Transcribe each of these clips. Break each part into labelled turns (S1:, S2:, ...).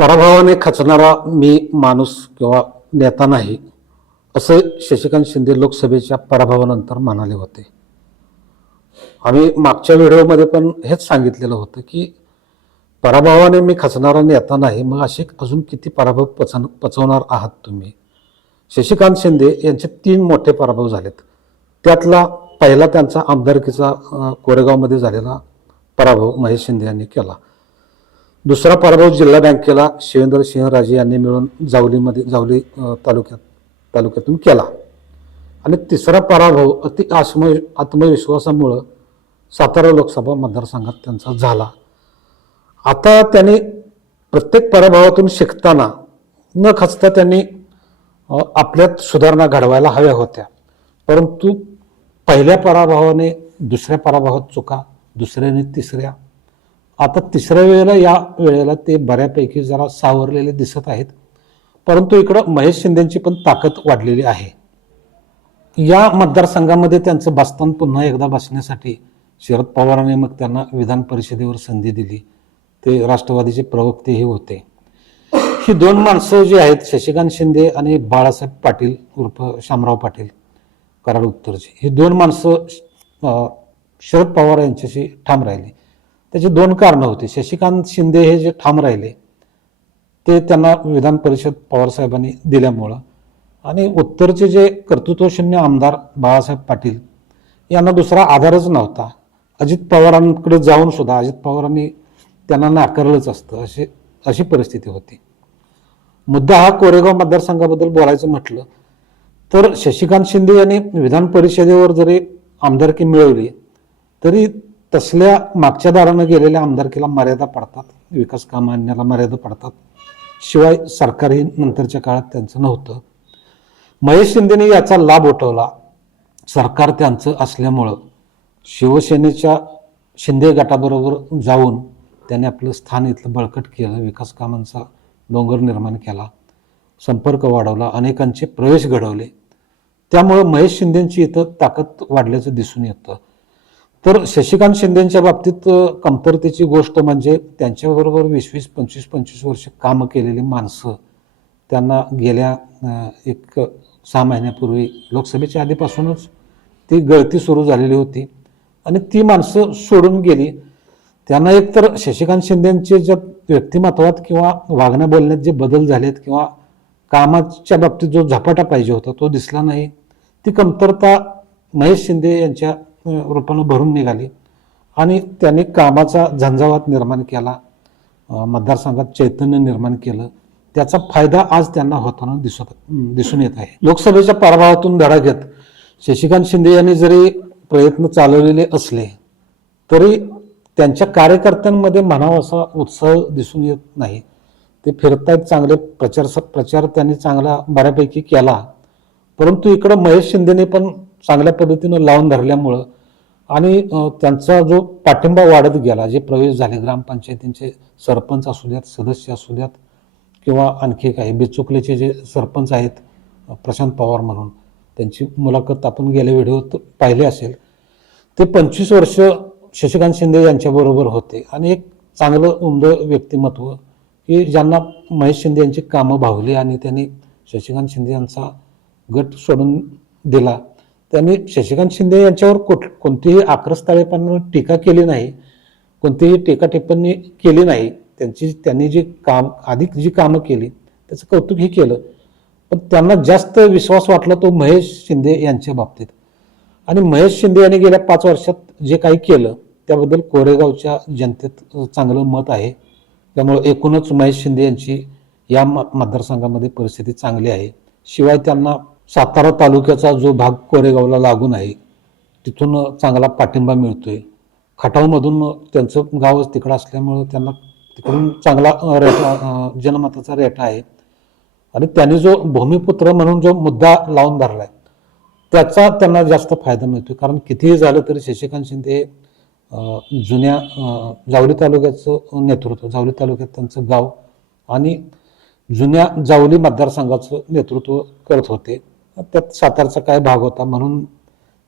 S1: पराभवाने खचणारा मी माणूस किंवा नेता नाही असे शशिकांत शिंदे लोकसभेच्या पराभवानंतर म्हणाले होते. आम्ही मागच्या व्हिडिओमध्ये पण हेच सांगितलेलं होतं की पराभवाने मी खचणारा नेता नाही मग असे अजून किती पराभव पचन पचवणार आहात तुम्ही? शशिकांत शिंदे यांचे तीन मोठे पराभव झालेत. त्यातला पहिला त्यांचा आमदारकीचा कोरेगावमध्ये झालेला पराभव महेश शिंदे यांनी केला. दुसरा पराभव जिल्हा बँकेला शिवेंद्र सिंहराजे यांनी मिळून जावलीमध्ये जावली तालुक्यात तालुक्यातून केला. आणि तिसरा पराभव अति आत्म आत्मविश्वासामुळं सातारा लोकसभा मतदारसंघात त्यांचा झाला. आता त्यांनी प्रत्येक पराभवातून शिकताना न खचता त्यांनी आपल्यात सुधारणा घडवायला हव्या होत्या. परंतु पहिल्या पराभवाने दुसऱ्या पराभवात चुका दुसऱ्याने तिसऱ्या आता तिसऱ्या वेळेला या वेळेला ते बऱ्यापैकी जरा सावरलेले दिसत आहेत. परंतु इकडं महेश शिंदेची पण ताकद वाढलेली आहे. या मतदारसंघामध्ये त्यांचं बसतान पुन्हा एकदा बसण्यासाठी शरद पवारांनी मग त्यांना विधान परिषदेवर संधी दिली. ते राष्ट्रवादीचे प्रवक्तेही होते. ही दोन माणसं जी आहेत शशिकांत शिंदे आणि बाळासाहेब पाटील उर्फ शामराव पाटील कराड उत्तरचे. ही दोन माणसं शरद पवार यांच्याशी ठाम राहिली. त्याची दोन कारणं होती. शशिकांत शिंदे हे जे ठाम राहिले ते त्यांना विधान परिषद पवारसाहेबांनी दिल्यामुळं आणि उत्तरचे जे कर्तृत्वशून्य आमदार बाळासाहेब पाटील यांना दुसरा आधारच नव्हता. अजित पवारांकडे जाऊन सुद्धा अजित पवारांनी त्यांना नाकारलंच असतं अशी अशी परिस्थिती होती. मुद्दा हा कोरेगाव मतदारसंघाबद्दल बोलायचं म्हटलं तर शशिकांत शिंदे यांनी विधान परिषदेवर जरी आमदारकी मिळवली तरी तसल्या मागच्या दारानं गेलेल्या आमदारकीला मर्यादा पडतात विकास कामांना मर्यादा पडतात. शिवाय सरकारही नंतरच्या काळात त्यांचं नव्हतं. महेश शिंदेने याचा लाभ उठवला. सरकार त्यांचं असल्यामुळं शिवसेनेच्या शिंदे गटाबरोबर जाऊन त्याने आपलं स्थान इथलं बळकट केलं विकास कामांचा डोंगर निर्माण केला संपर्क वाढवला अनेकांचे प्रवेश घडवले. त्यामुळं महेश शिंदेंची इथं ताकद वाढल्याचं दिसून येतं. तर शशिकांत शिंदेच्या बाबतीत कमतरतेची गोष्ट म्हणजे त्यांच्याबरोबर वीस वीस पंचवीस पंचवीस वर्ष कामं केलेली माणसं त्यांना गेल्या एक सहा महिन्यापूर्वी लोकसभेच्या आधीपासूनच ती गळती सुरू झालेली होती. आणि ती माणसं सोडून गेली. त्यांना एकतर शशिकांत शिंदेचे ज्या व्यक्तिमत्वात किंवा वागण्या बोलण्यात जे बदल झालेत किंवा कामाच्या बाबतीत जो झपाटा पाहिजे होता तो दिसला नाही. ती कमतरता महेश शिंदे यांच्या रूपानं भरून निघाली. आणि त्याने कामाचा झंझावात निर्माण केला. मतदारसंघात चैतन्य निर्माण केलं. त्याचा फायदा आज त्यांना होताना दिसत दिसून येत आहे. लोकसभेच्या पराभवातून धडा घेत शशिकांत शिंदे यांनी जरी प्रयत्न चालवलेले असले तरी त्यांच्या कार्यकर्त्यांमध्ये म्हणावा असा उत्साह दिसून येत नाही. ते फिरतायत चांगले प्रचार प्रचार त्यांनी चांगला बऱ्यापैकी केला. परंतु इकडं महेश शिंदेने पण चांगल्या पद्धतीनं लावून धरल्यामुळं आणि त्यांचा जो पाठिंबा वाढत गेला जे प्रवेश झाले ग्रामपंचायतींचे सरपंच असू द्यात सदस्य असू द्यात किंवा आणखी काही बेचुकलेचे जे सरपंच आहेत प्रशांत पवार म्हणून त्यांची मुलाखत आपण गेल्या व्हिडिओत पाहिले असेल. ते पंचवीस वर्ष शशिकांत शिंदे यांच्याबरोबर होते आणि एक चांगलं उमद व्यक्तिमत्व की ज्यांना महेश शिंदे यांची कामं भावली आणि त्यांनी शशिकांत शिंदे यांचा गट सोडून दिला. त्यांनी शशिकांत शिंदे यांच्यावर कुठ कोणतीही आक्रस्ताळेपणाने टीका केली नाही कोणतीही टीका टिप्पणी केली नाही त्यांची त्यांनी जी काम अधिक जी कामं केली त्याचं कौतुकही केलं. पण त्यांना जास्त विश्वास वाटला तो महेश शिंदे यांच्या बाबतीत. आणि महेश शिंदे यांनी गेल्या पाच वर्षात जे काही केलं त्याबद्दल कोरेगावच्या जनतेत चांगलं मत आहे. त्यामुळे एकूणच महेश शिंदे यांची या मतदारसंघामध्ये परिस्थिती चांगली आहे. शिवाय त्यांना सातारा तालुक्याचा जो भाग कोरेगावला लागून आहे तिथून चांगला पाठिंबा मिळतोय. खटावमधून त्यांचं गावच तिकडं असल्यामुळं त्यांना तिकडून चांगला रेटा जनमताचा रेटा आहे. आणि त्यांनी जो भूमिपुत्र म्हणून जो मुद्दा लावून धरला आहे त्याचा त्यांना जास्त फायदा मिळतो कारण कितीही झालं तरी शशिकांत शिंदे हे, जुन्या जावली तालुक्याचं नेतृत्व जावली तालुक्यात त्यांचं गाव आणि जुन्या जावली मतदारसंघाचं नेतृत्व करत होते. त्यात सातारचा काय भाग होता म्हणून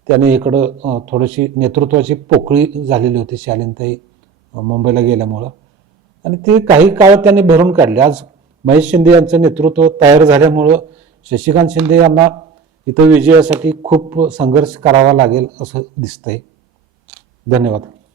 S1: त्याने इकडं थोडीशी नेतृत्वाची पोकळी झालेली होती शालीनताई मुंबईला गेल्यामुळं. आणि ते काही काळ त्यांनी भरून काढले. आज महेश शिंदे यांचं नेतृत्व तयार झाल्यामुळं शशिकांत शिंदे यांना इथं विजयासाठी खूप संघर्ष करावा लागेल असं दिसतंय. धन्यवाद.